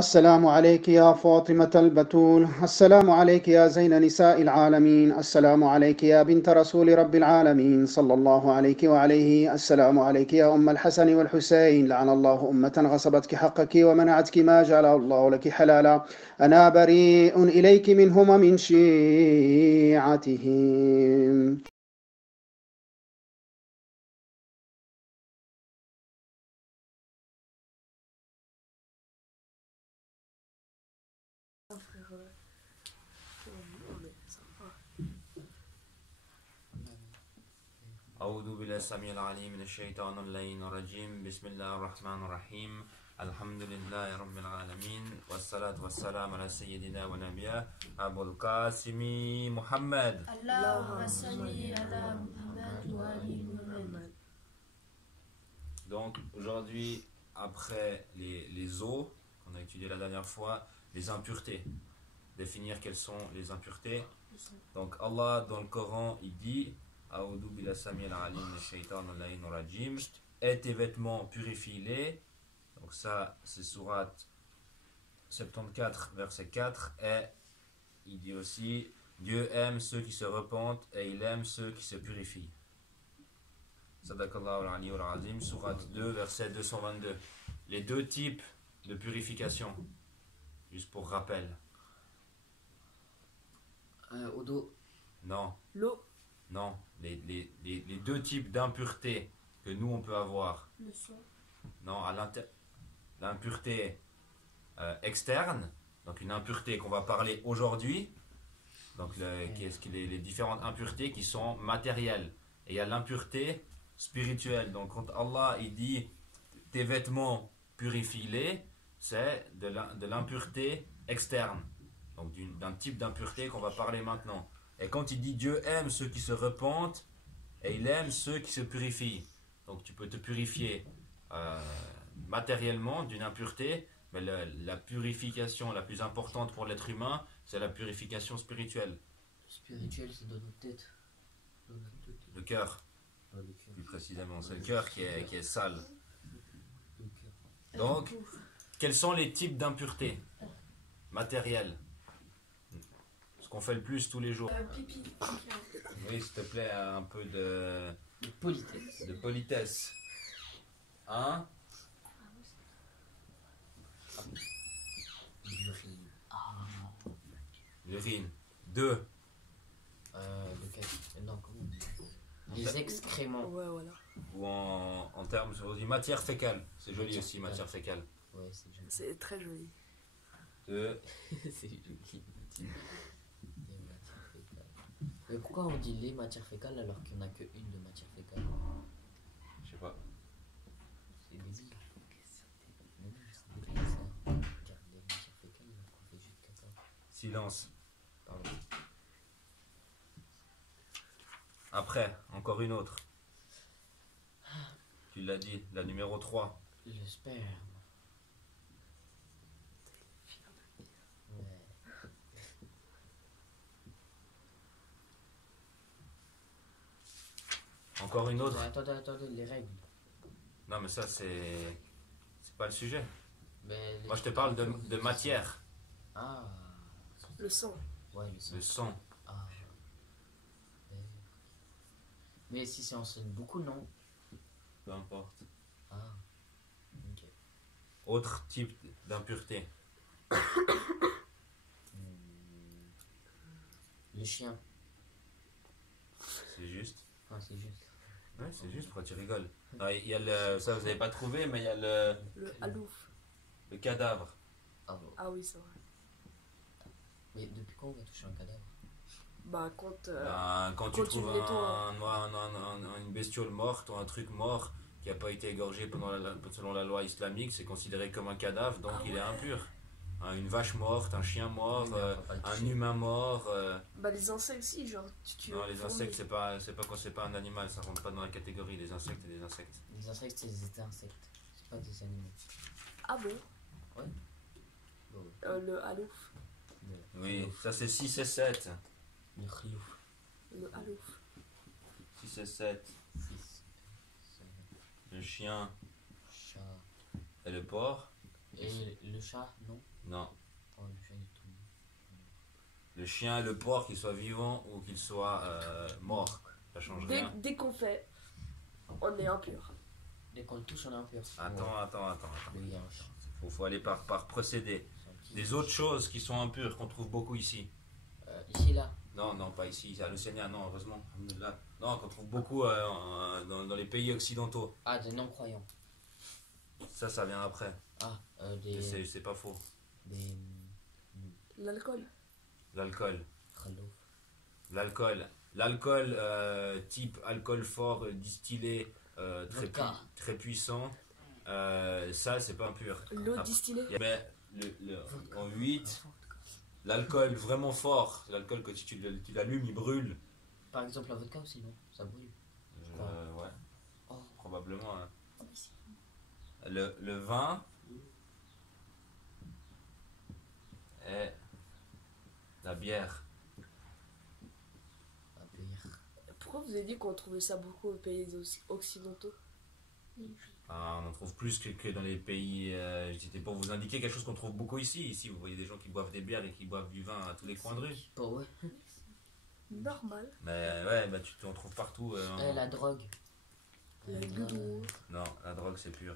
السلام عليك يا فاطمة البتول، السلام عليك يا زين نساء العالمين، السلام عليك يا بنت رسول رب العالمين صلى الله عليك وعليه، السلام عليك يا أم الحسن والحسين، لعن الله أمة غصبتك حقك ومنعتك ما جعله الله لك حلالا، أنا بريء إليك منهم ومن شيعتهم. أعوذ بالله السميع العليم من الشيطان اللعين الرجيم بسم الله الرحمن الرحيم الحمد لله رب العالمين والصلاة والسلام على سيدنا ونبينا أبو القاسم محمد اللهم صل على محمد وآل محمد. Donc aujourd'hui, après les eaux qu'on a étudié la dernière fois, les impuretés, définir quelles sont les impuretés. Donc Allah dans le Coran il dit A'udhu billahi samil alim minash shaitanir rajim, et tes vêtements purifie-les. Donc ça c'est sourate 74 verset 4, et il dit aussi Dieu aime ceux qui se repentent et il aime ceux qui se purifient. Sadakallahu al-ali al-azim, sourate 2 verset 222. Les deux types de purification, juste pour rappel. Au dos. Non. L'eau. Non, les deux types d'impuretés que nous on peut avoir. Le sang. Non, l'impureté externe, donc une impureté qu'on va parler aujourd'hui, donc les différentes impuretés qui sont matérielles. Et il y a l'impureté spirituelle. Donc quand Allah il dit tes vêtements purifie-les, c'est de l'impureté externe. Donc d'un type d'impureté qu'on va parler maintenant. Et quand il dit Dieu aime ceux qui se repentent et il aime ceux qui se purifient. Donc tu peux te purifier matériellement d'une impureté, mais la purification la plus importante pour l'être humain, c'est la purification spirituelle. Spirituel, c'est dans notre tête. Le cœur, plus précisément. C'est le cœur qui est sale. Donc, quels sont les types d'impuretés matérielles? Qu'on fait le plus tous les jours. Pipi. Oui, s'il te plaît, un peu de politesse. De politesse. Un. L'urine. L'urine. Deux. Non, comment on dit? Les excréments. Ouais, voilà. Ou en termes, on dit matière fécale. C'est joli aussi, matière fécale. Ouais, c'est joli. C'est très joli. Deux. C'est joli. Mais pourquoi on dit les matières fécales alors qu'il n'y en a qu'une de matière fécale? Je sais pas. C'est bizarre. Mais non, c'est bizarre. Regarde, les matières fécales, on fait juste caca. Silence. Pardon. Après, encore une autre. Tu l'as dit, la numéro 3. Le sperme. Ouais. Encore une autre. Attendez, les règles. Non, mais ça, c'est pas le sujet. Mais Moi, je te parle de matière. Ah. Le sang. Ouais, le sang. Le sang. Ah. Mais si c'est enseigne beaucoup, non? Peu importe. Ah. Ok. Autre type d'impureté. Le chien. C'est juste. Ah, c'est juste. Ouais, c'est juste, pourquoi tu rigoles? Non, il y a le, ça vous n'avez pas trouvé, mais il y a le Alouf. cadavre. Ah bon. Ah oui, c'est vrai. Mais depuis quand on va toucher un cadavre? Bah, quand. Ben, quand tu quand tu trouves nettoies. une bestiole morte ou un truc mort qui n'a pas été égorgé selon la loi islamique, c'est considéré comme un cadavre, donc il est impur. Hein, une vache morte, un chien mort, Oui, mais on va pas le un toucher. humain mort. Bah, les insectes, si, genre. Non, les insectes, c'est pas un animal, ça rentre pas dans la catégorie des insectes et des insectes. Les insectes, c'est des insectes. C'est pas des animaux. Ah bon? Ouais. Bon, Le alouf. Oui, ça c'est 6 et 7. Le khlouf. Le alouf. 6 et 7. Fils. Le chien Chat. et le porc. Et Et le chat, non. Non. Oh, le chat, il est tout. Le chien, le porc, qu'il soit vivant ou qu'il soit mort, ça change rien. Dès qu'on fait, on est impur. Dès qu'on le touche, on est impur. Attends. Le yinche. Faut aller par procédé. Des autres choses qui sont impures, qu'on trouve beaucoup ici. Ici, là. Non, pas ici, à l'Océania, non, heureusement. Alhamdoulilah. Non, qu'on trouve beaucoup dans les pays occidentaux. Ah, des non-croyants. Ça vient après. Ah, des. C'est pas faux. Des. L'alcool. L'alcool. Khalouf. L'alcool type alcool fort, distillé, Vodka. très puissant, ça c'est pas impur. L'eau Après, distillée. mais en 8, l'alcool vraiment fort, l'alcool que tu l'allumes, il brûle. Par exemple, la vodka aussi, non. Ça brûle. Ouais, Oh. probablement. Hein. Le vin et la bière. La bière. Pourquoi vous avez dit qu'on trouvait ça beaucoup aux pays occidentaux? On en trouve plus que dans les pays. C'était pour vous indiquer quelque chose qu'on trouve beaucoup ici. Ici, vous voyez des gens qui boivent des bières et qui boivent du vin à tous les coins de rue. Bah ouais. Normal. Mais ouais, bah, tu en trouves partout. La drogue. La drogue. goudou. Non, la drogue c'est pur.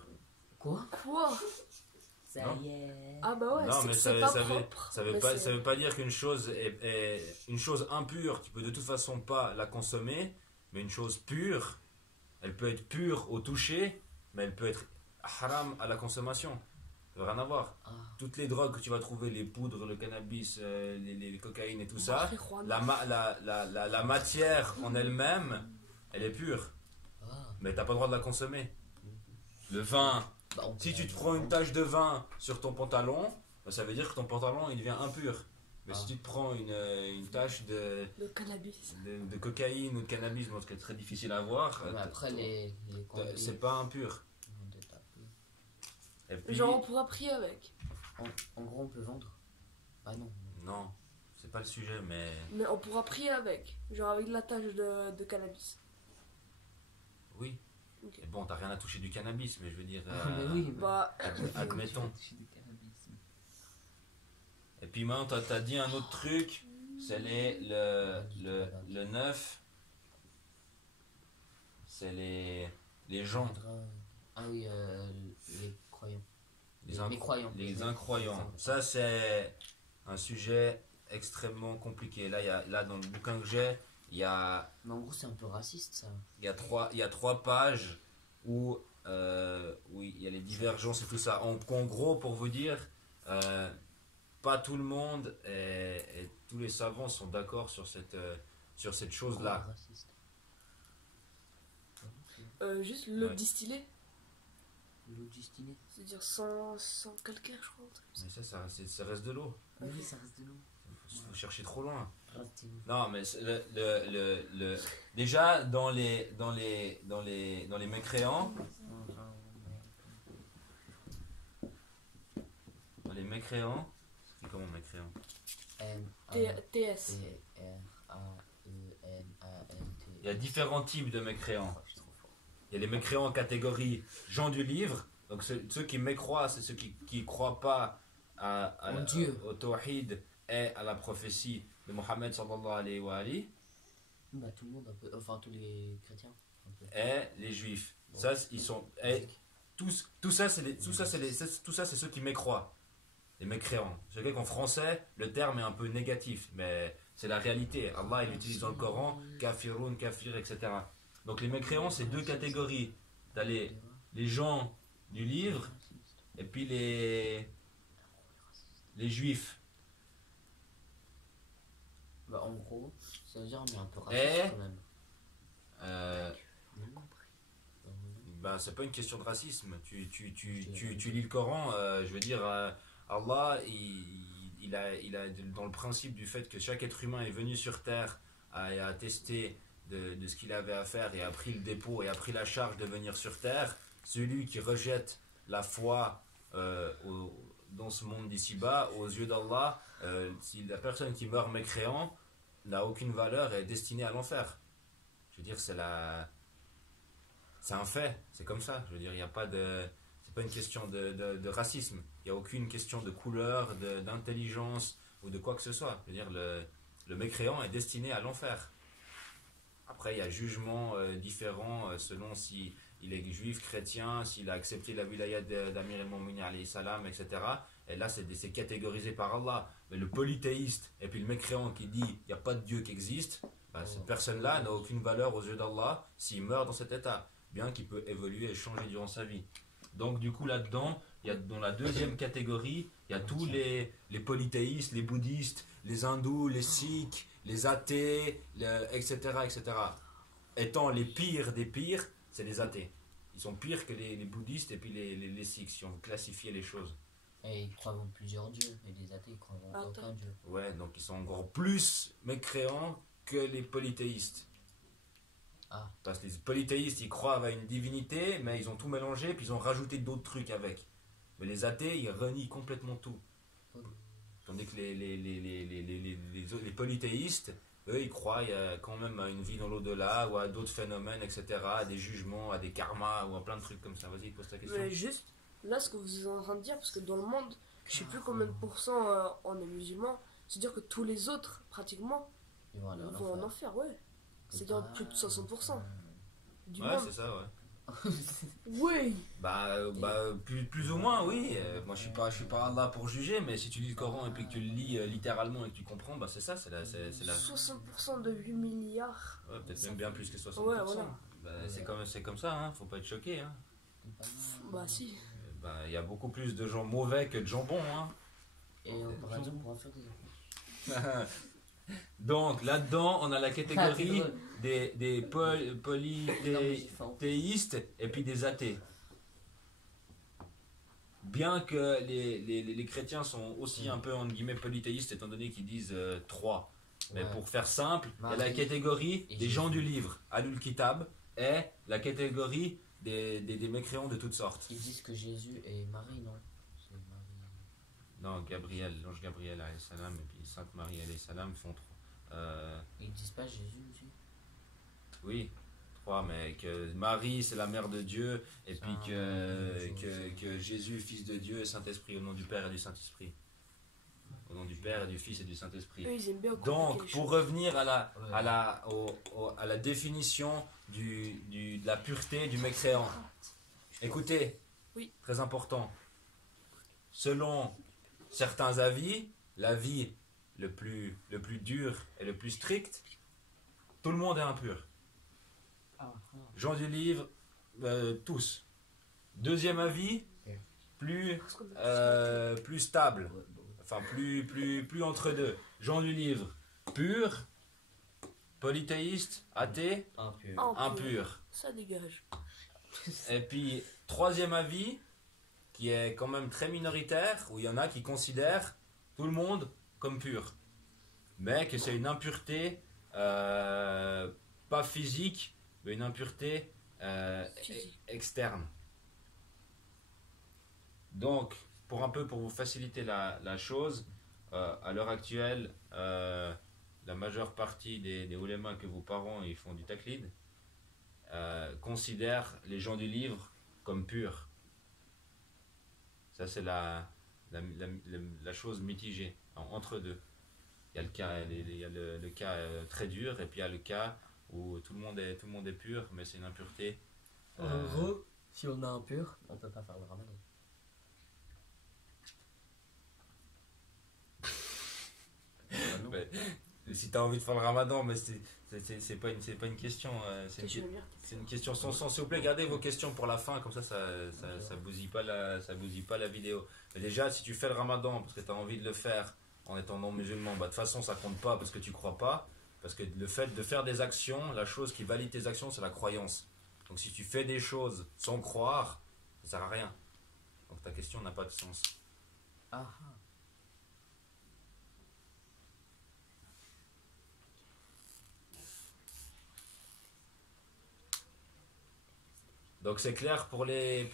Quoi? Quoi? Ça Non. y est. Ah bah ouais, Non, mais c'est pas propre. Mais c'est- ça veut pas dire qu'une chose est une chose impure. Tu peux de toute façon pas la consommer, mais une chose pure, elle peut être pure au toucher, mais elle peut être haram à la consommation. Ça veut rien à voir. Ah. Toutes les drogues que tu vas trouver, les poudres, le cannabis, les cocaïnes et tout ça, Marijuana. la matière en elle-même, elle est pure, Ah. mais t'as pas le droit de la consommer. Le vin, Bah, on si peut tu te la- prends une tache de vin sur ton pantalon, bah, ça veut dire que ton pantalon il devient impur. Mais Ah. si tu te prends une tache Le cannabis. de cocaïne ou de cannabis, bon, ce qui est très difficile à voir, Mais après, les conduits, c'est pas impur. on doit taper. Et puis, Genre on pourra prier avec. En gros, on peut vendre. Ah non. non, c'est pas le sujet, mais Mais on pourra prier avec. Genre avec de la tâche de cannabis. oui. Ok. Et bon, t'as rien à toucher du cannabis, mais je veux dire, Mais oui, Bah, admettons. Et puis maintenant, t'as dit un autre truc, c'est le 9, c'est les gens, Ah oui, les croyants. les croyants. les incroyants. Ça, c'est un sujet extrêmement compliqué. Là, dans le bouquin que j'ai, il y a Mais en gros, c'est un peu raciste, ça. il y a 3 pages où il y a les divergences et tout ça. En gros, pour vous dire, pas tout le monde et tous les savants sont d'accord sur cette chose-là. Raciste. juste l'eau Ouais. distillée. L'eau destinée. C'est-à-dire sans calcaire, je crois. un truc comme ça. Mais ça reste de l'eau. Oui, ça reste de l'eau. Faut chercher trop loin. Reste de l'eau. Non, mais déjà dans les mécréants, c'est comment mécréant? TS. T-R-A-E-N-A-N-T. Il y a différents types de mécréants. Oh, je suis trop fort. Il y a les mécréants catégorie gens du livre, donc ceux qui mécroient, c'est ceux qui ne croient pas En Dieu. au tawhid et à la prophétie de Mohammed sallallahu alayhi wa alihi, Bah, tout le monde, un peu. Enfin, tous les chrétiens. Un peu. et les juifs. Ça, ils sont. Et tout ça, c'est ceux qui mécroient. Les mécréants. Je sais qu'en français, le terme est un peu négatif, mais c'est la réalité. Allah, il utilise dans le Coran, kafirun, kafir, etc. Donc les mécréants, c'est 2 catégories. T'as les gens du livre, et puis les juifs. Bah, en gros, ça veut dire on est un peu Et- raciste quand même. Ben, c'est pas une question de racisme. Tu lis le Coran, je veux dire, Allah, il a dans le principe du fait que chaque être humain est venu sur terre et a attesté de ce qu'il avait à faire et a pris le dépôt et a pris la charge de venir sur terre. Celui qui rejette la foi dans ce monde d'ici-bas, aux yeux d'Allah, si la personne qui meurt mécréant n'a aucune valeur et est destinée à l'enfer. Je veux dire, c'est un fait, c'est comme ça. Je veux dire, il n'y a pas de. pas une question de racisme. Il n'y a aucune question de couleur, d'intelligence ou de quoi que ce soit. Je veux dire, le mécréant est destiné à l'enfer. Après, il y a jugement différent selon si il est juif, chrétien, s'il a accepté la wilayat d'Amir el-Moumini alayhi salam, etc. Et là, c'est catégorisé par Allah. Mais le polythéiste et puis le mécréant qui dit il n'y a pas de Dieu qui existe, bah, cette personne-là n'a aucune valeur aux yeux d'Allah s'il meurt dans cet état, bien qu'il peut évoluer et changer durant sa vie. Donc du coup là-dedans, il y a dans la deuxième catégorie, il y a tous les polythéistes, les bouddhistes, les hindous, les sikhs, les athées, etc., etc. Étant les pires des pires, c'est les athées. Ils sont pires que les bouddhistes et puis les sikhs, si on classifiait les choses. Et ils croient en plusieurs dieux, et les athées ils croient en Attends. aucun dieu. Ouais, donc ils sont encore plus mécréants que les polythéistes. Ah. Parce que les polythéistes, ils croient à une divinité, mais ils ont tout mélangé, puis ils ont rajouté d'autres trucs avec. Mais les athées, ils renient complètement tout. Tandis que les polythéistes, eux, ils croient quand même à une vie dans l'au-delà, ou à d'autres phénomènes, etc., à des jugements, à des karmas, ou à plein de trucs comme ça. Vas-y, pose ta question. Mais juste, là, ce que vous êtes en train de dire, parce que dans le monde, je sais plus combien de pourcents on est musulmans, c'est-à-dire que tous les autres, pratiquement, Ils vont aller en vont en enfer. enfer, ouais. C'est-à-dire plus de 60% du Ouais, monde. c'est ça, ouais. Oui. Plus ou moins, oui. Moi, je suis pas là pour juger, mais si tu lis le Coran et puis que tu le lis littéralement et que tu comprends, bah c'est ça, c'est la... 60% de 8 milliards. Ouais, peut-être même bien plus que 60%. Ouais, voilà. Bah, c'est comme ça, hein. Faut pas être choqué, hein. Bah si. Bah, il y a beaucoup plus de gens mauvais que de gens bons, hein. Et par exemple, pour en faire des. Donc là-dedans, on a la catégorie drôle. des Non, mais polythéistes et puis des athées. Bien que les chrétiens sont aussi un peu entre guillemets polythéistes, étant donné qu'ils disent trois. Mais Ouais. pour faire simple, il y a la Marie catégorie et des gens Jésus. du livre, Alul Kitab, et la catégorie des mécréants de toutes sortes. Ils disent que Jésus et Marie, non? C'est Marie. Non, Gabriel, l'ange Gabriel alayhi salam et puis Sainte Marie alayhi salam font trois. Ils disent pas Jésus aussi? Oui, trois, mais que Marie c'est la mère de Dieu et puis que Jésus, fils de Dieu et Saint-Esprit, au nom du Père et du Saint-Esprit. Au nom du Père et du Fils et du Saint-Esprit. Eux, ils aiment bien compliquer Donc, les pour choses. revenir à la définition de la pureté du mécréant, écoutez, Oui. très important, selon certains avis, l'avis le plus dur et le plus strict, tout le monde est impur. Gens du livre, tous. Deuxième avis, plus stable. Enfin, plus entre deux. Gens du livre, pur, polythéiste, athée, Impur. impur. Ça dégage. Et puis, troisième avis, qui est quand même très minoritaire, où il y en a qui considèrent tout le monde comme pur. Mais que c'est une impureté, pas physique, mais une impureté Physique. externe. Donc, pour vous faciliter la chose, à l'heure actuelle, la majeure partie des ulémas que vos parents ils font du taqlid considèrent les gens du livre comme purs. Ça, c'est la chose mitigée, entre deux. Il y a le cas très dur, et puis il y a le cas où tout le monde est pur, mais c'est une impureté. Si on est impur, on peut pas faire le ramadan. Mais, si tu as envie de faire le ramadan, mais c'est pas une question. C'est une question sans sens. S'il vous plaît, gardez vos questions pour la fin, comme ça bousille pas la vidéo. Mais déjà, si tu fais le ramadan parce que tu as envie de le faire en étant non musulman, bah, de toute façon, ça compte pas parce que tu crois pas. Parce que le fait de faire des actions, la chose qui valide tes actions, c'est la croyance. Donc si tu fais des choses sans croire, ça sert à rien. Donc ta question n'a pas de sens. Ah. Donc c'est clair pour les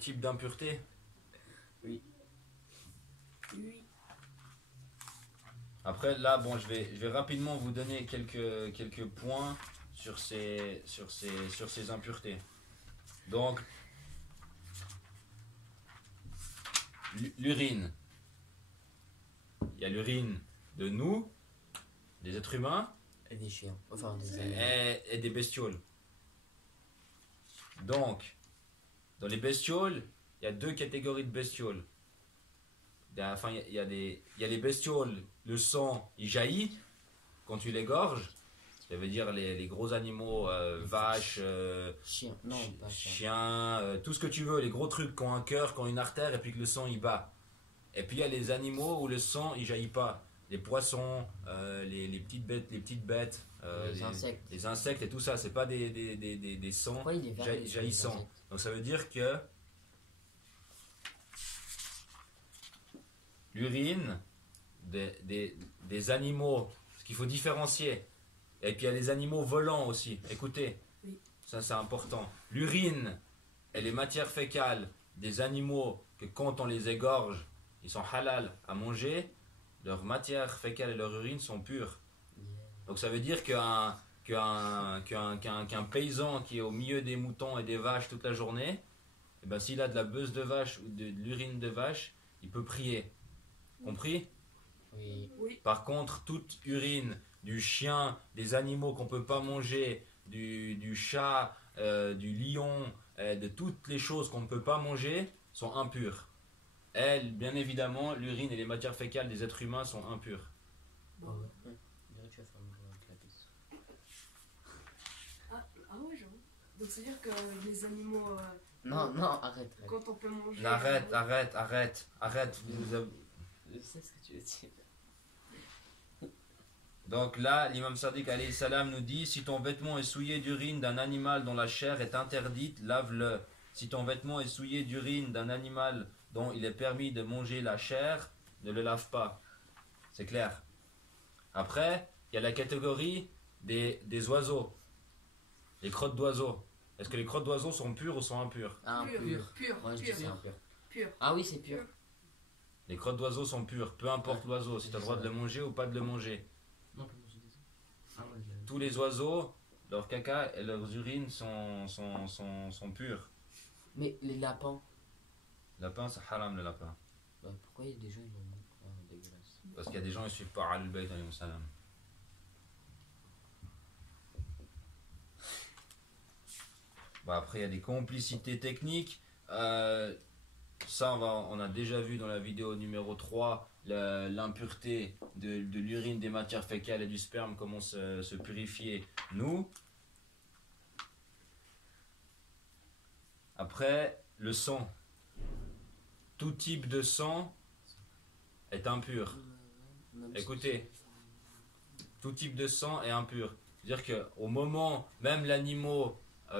types d'impuretés. Oui. Après là, bon, je vais rapidement vous donner quelques points sur ces impuretés. Donc l'urine. Il y a l'urine de nous, des êtres humains, Et des chiens. Enfin, des animaux. et des bestioles. Donc, dans les bestioles, il y a deux catégories de bestioles. Enfin, il y a les bestioles, le sang, il jaillit quand tu l'égorges. Ça veut dire les gros animaux, vaches, Chien. Non, pas chien. chiens, tout ce que tu veux, les gros trucs qui ont un cœur, qui ont une artère, et puis que le sang il bat. Et puis il y a les animaux où le sang il jaillit pas. Les poissons, les petites bêtes, les insectes et tout ça, c'est pas des sangs Pourquoi il est vert, les jaillissants. insectes? Donc ça veut dire que l'urine des animaux, parce qu'il faut différencier. Et puis il y a les animaux volants aussi. Écoutez, Oui. ça c'est important. L'urine et les matières fécales des animaux que quand on les égorge, ils sont halal à manger, leurs matières fécales et leur urine sont pures. Donc ça veut dire qu'un paysan qui est au milieu des moutons et des vaches toute la journée, eh ben, s'il a de la beuse de vache ou de l'urine de vache, il peut prier. Compris? Oui. Oui. Par contre, toute urine du chien, des animaux qu'on ne peut pas manger, du chat, du lion, de toutes les choses qu'on ne peut pas manger sont impures. Elles, bien évidemment, l'urine et les matières fécales des êtres humains sont impures. Ouais. On dirait que tu vas faire un jour avec la pisse. Ah ouais, j'avoue. Donc c'est-à-dire que les animaux, Non, non, arrête. quand on peut manger... Arrête. Je sais ce que tu veux dire. Donc là, l'imam Sadiq alayhi salam nous dit, si ton vêtement est souillé d'urine d'un animal dont la chair est interdite, lave-le. Si ton vêtement est souillé d'urine d'un animal dont il est permis de manger la chair, ne le lave pas. C'est clair. Après, il y a la catégorie des oiseaux. Les crottes d'oiseaux. Est-ce que les crottes d'oiseaux sont pures ou sont impures? Ah, pur. Pur. Moi, je dis c'est impur. Pur. Ah oui, c'est pur. Les crottes d'oiseaux sont pures, peu importe l'oiseau, si tu as le droit de le manger ou pas de le manger. Non, on peut manger des œufs. Ah ouais, Tous les oiseaux, leurs caca et leurs urines sont pures. Mais les lapins, Lapin, c'est haram le lapin. bah, pourquoi il y a des gens ils en ont? Ah, dégueulasse. Parce qu'il y a des gens qui suivent pas Al-Bayt alayhi salam. Bon, après, il y a des complicités techniques. Ça, on a déjà vu dans la vidéo numéro 3 l'impureté de l'urine, des matières fécales et du sperme, comment se purifier nous. Après, le sang. Tout type de sang est impur. Même si- Écoutez, tout type de sang est impur. C'est-à-dire qu'au moment, même l'animal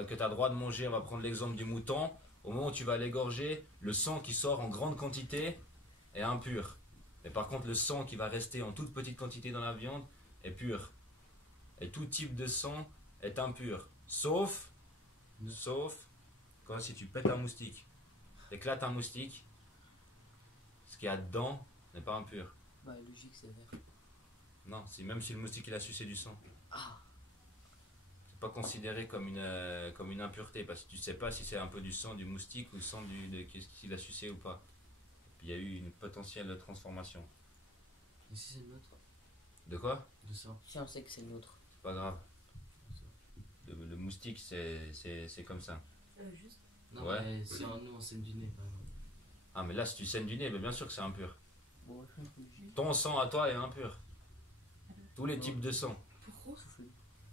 que tu as le droit de manger, on va prendre l'exemple du mouton, au moment où tu vas l'égorger, le sang qui sort en grande quantité est impur. Mais par contre, le sang qui va rester en toute petite quantité dans la viande est pur. Et tout type de sang est impur. Sauf quand si tu pètes un moustique, t'éclates un moustique, ce qu'il y a dedans n'est pas impur. Bah, logique, c'est vert. Non, c'est même si le moustique il a sucé du sang. Ah, C'est pas considéré comme une impureté parce que tu sais pas si c'est un peu du sang du moustique ou le sang qu'il a sucé ou pas. Et puis il y a eu une potentielle transformation. Et si c'est le nôtre De quoi? de ça si on sait que c'est l'autre. C'est pas grave. Le moustique c'est comme ça. Juste. Non, Ouais. mais si nous on saigne du nez, par exemple. Ah mais là si tu saignes du nez, ben, bien sûr que c'est impur. Bon, Ton sang à toi est impur. Tous les types de sang. Pourquoi?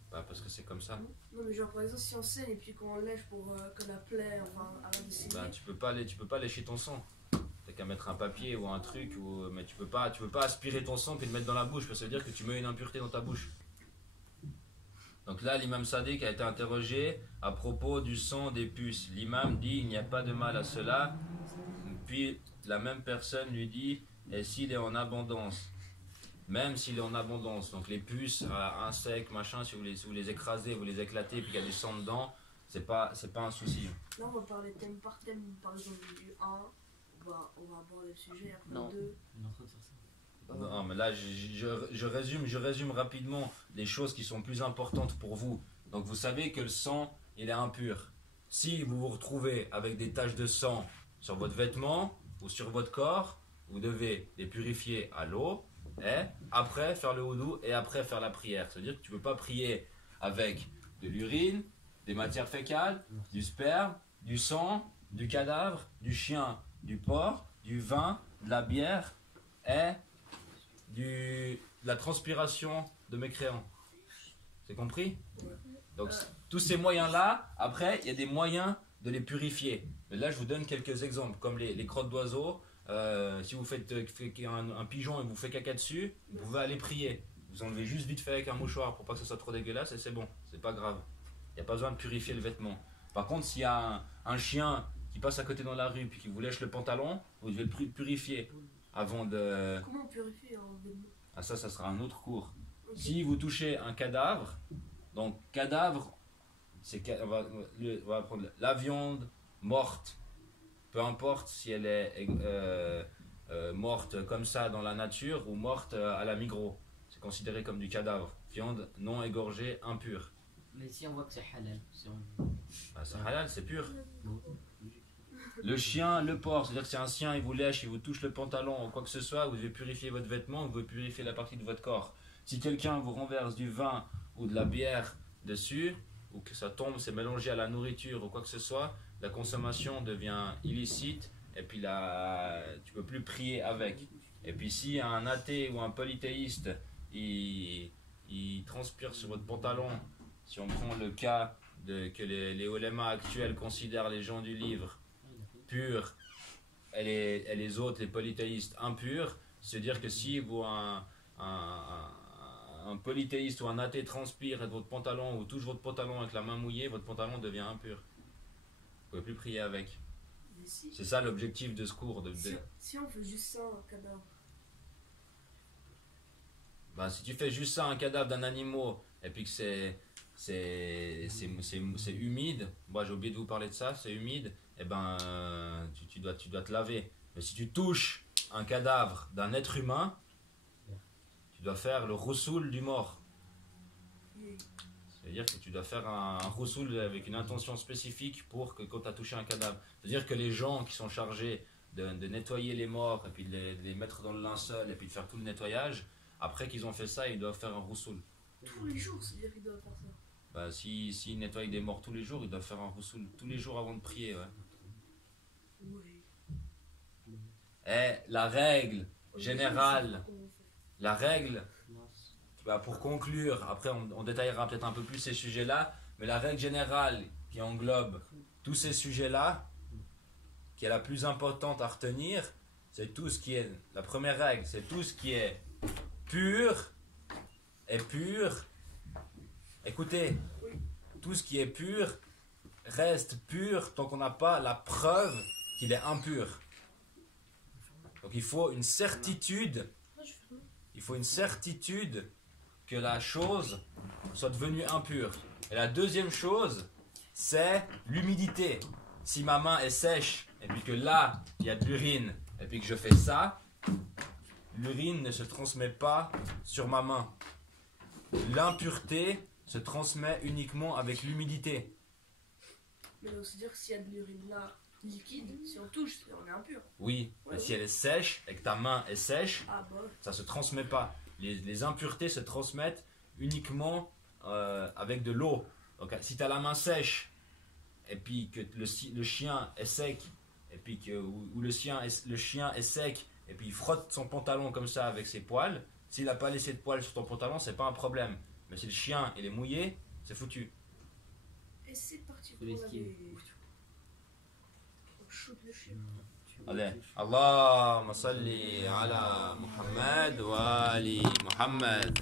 Bah, parce que c'est comme ça. Non, mais genre par exemple, si on saigne et puis qu'on lèche pour que la plaie, enfin, arrête de saigner. Ben, tu peux pas lécher ton sang. T'as qu'à mettre un papier ou un truc, mais tu peux pas aspirer ton sang puis le mettre dans la bouche, parce que ça veut dire que tu mets une impureté dans ta bouche. Donc là, l'imam Sadiq a été interrogé à propos du sang des puces. L'imam dit il n'y a pas de mal à cela. Puis la même personne lui dit et s'il est en abondance, même s'il est en abondance, donc les puces, insectes, machin, si vous les écrasez, vous les éclatez, puis qu'il y a du sang dedans, c'est pas un souci. Là, on va parler thème par thème. Par exemple, du 1, on va aborder le sujet. Après, Non. le 2. On est en train de faire ça. Non, mais là, je résume rapidement les choses qui sont plus importantes pour vous. Donc, vous savez que le sang, il est impur. Si vous vous retrouvez avec des taches de sang sur votre vêtement, ou sur votre corps, vous devez les purifier à l'eau et après faire le wudu et après faire la prière. C'est-à-dire que tu ne peux pas prier avec de l'urine, des matières fécales, du sperme, du sang, du cadavre, du chien, du porc, du vin, de la bière et de la transpiration de mécréants. C'est compris? Donc tous ces moyens-là, après, il y a des moyens de les purifier. Mais là, je vous donne quelques exemples, comme les crottes d'oiseaux. Si vous faites un pigeon et vous fait caca dessus, vous pouvez aller prier. Vous enlevez juste vite fait avec un mouchoir pour pas que ça soit trop dégueulasse et c'est bon, c'est pas grave. Il n'y a pas besoin de purifier le vêtement. Par contre, s'il y a un chien qui passe à côté dans la rue puis qui vous lèche le pantalon, vous devez le purifier avant de... Comment on purifie un vêtement? Ah ça sera un autre cours. Ok. Si vous touchez un cadavre, donc cadavre, on va prendre la viande morte, peu importe si elle est morte comme ça dans la nature ou morte à la Migros, c'est considéré comme du cadavre. Viande non égorgée, impure. Mais si on voit que c'est halal, si on... Ah, c'est halal, c'est pur. Bon. Le chien, le porc, c'est-à-dire que si un chien il vous lèche, il vous touche le pantalon ou quoi que ce soit, vous devez purifier votre vêtement, vous devez purifier la partie de votre corps. Si quelqu'un vous renverse du vin ou de la bière dessus, ou que ça tombe, c'est mélangé à la nourriture ou quoi que ce soit, la consommation devient illicite et puis là, tu peux plus prier avec. Et puis si un athée ou un polythéiste, il transpire sur votre pantalon, si on prend le cas que les ulémas actuels considèrent les gens du livre purs et les autres, les polythéistes, impurs, c'est-à-dire que si vous, un polythéiste ou un athée transpire de votre pantalon ou touche votre pantalon avec la main mouillée, votre pantalon devient impur. Vous ne pouvez plus prier avec. Mais si, C'est ça l'objectif de ce cours. si on fait juste ça, un cadavre. Ben, si tu fais juste ça, un cadavre d'un animal, et puis que c'est humide, moi j'ai oublié de vous parler de ça, c'est humide, et ben tu dois te laver. Mais si tu touches un cadavre d'un être humain, tu dois faire le roussoul du mort. C'est-à-dire que tu dois faire un roussoul avec une intention spécifique pour que quand tu as touché un cadavre. C'est-à-dire que les gens qui sont chargés de nettoyer les morts et puis de les mettre dans le linceul et puis de faire tout le nettoyage, après qu'ils ont fait ça, ils doivent faire un roussoul. Tous les jours, c'est-à-dire qu'ils doivent faire ça. Bah, s'ils nettoient des morts tous les jours, ils doivent faire un roussoul tous les jours avant de prier. Ouais. Oui. Et la règle générale, la règle, bah, pour conclure, après on détaillera peut-être un peu plus ces sujets-là, mais la règle générale qui englobe tous ces sujets-là, qui est la plus importante à retenir, c'est tout ce qui est, la première règle, c'est tout ce qui est pur est pur. Écoutez, tout ce qui est pur reste pur tant qu'on n'a pas la preuve qu'il est impur. Donc il faut une certitude, que la chose soit devenue impure. Et la deuxième chose, c'est l'humidité. Si ma main est sèche et puis que là, il y a de l'urine et puis que je fais ça, l'urine ne se transmet pas sur ma main. L'impureté se transmet uniquement avec l'humidité. Mais donc, c'est-à-dire que s'il y a de l'urine là, liquide, si on touche, on est impur. Oui, mais Ouais, si elle est sèche et que ta main est sèche, Ah bah, ça se transmet pas. Les impuretés se transmettent uniquement avec de l'eau. Donc si tu as la main sèche et puis que le chien est sec et puis que ou le chien est sec et puis il frotte son pantalon comme ça avec ses poils, s'il n'a pas laissé de poils sur ton pantalon, c'est pas un problème. Mais si le chien il est mouillé, c'est foutu. et c'est parti Faut pour l'esquiver. On shoot le chien. Allez, Allahumma salli ala Muhammad wa ali Muhammad.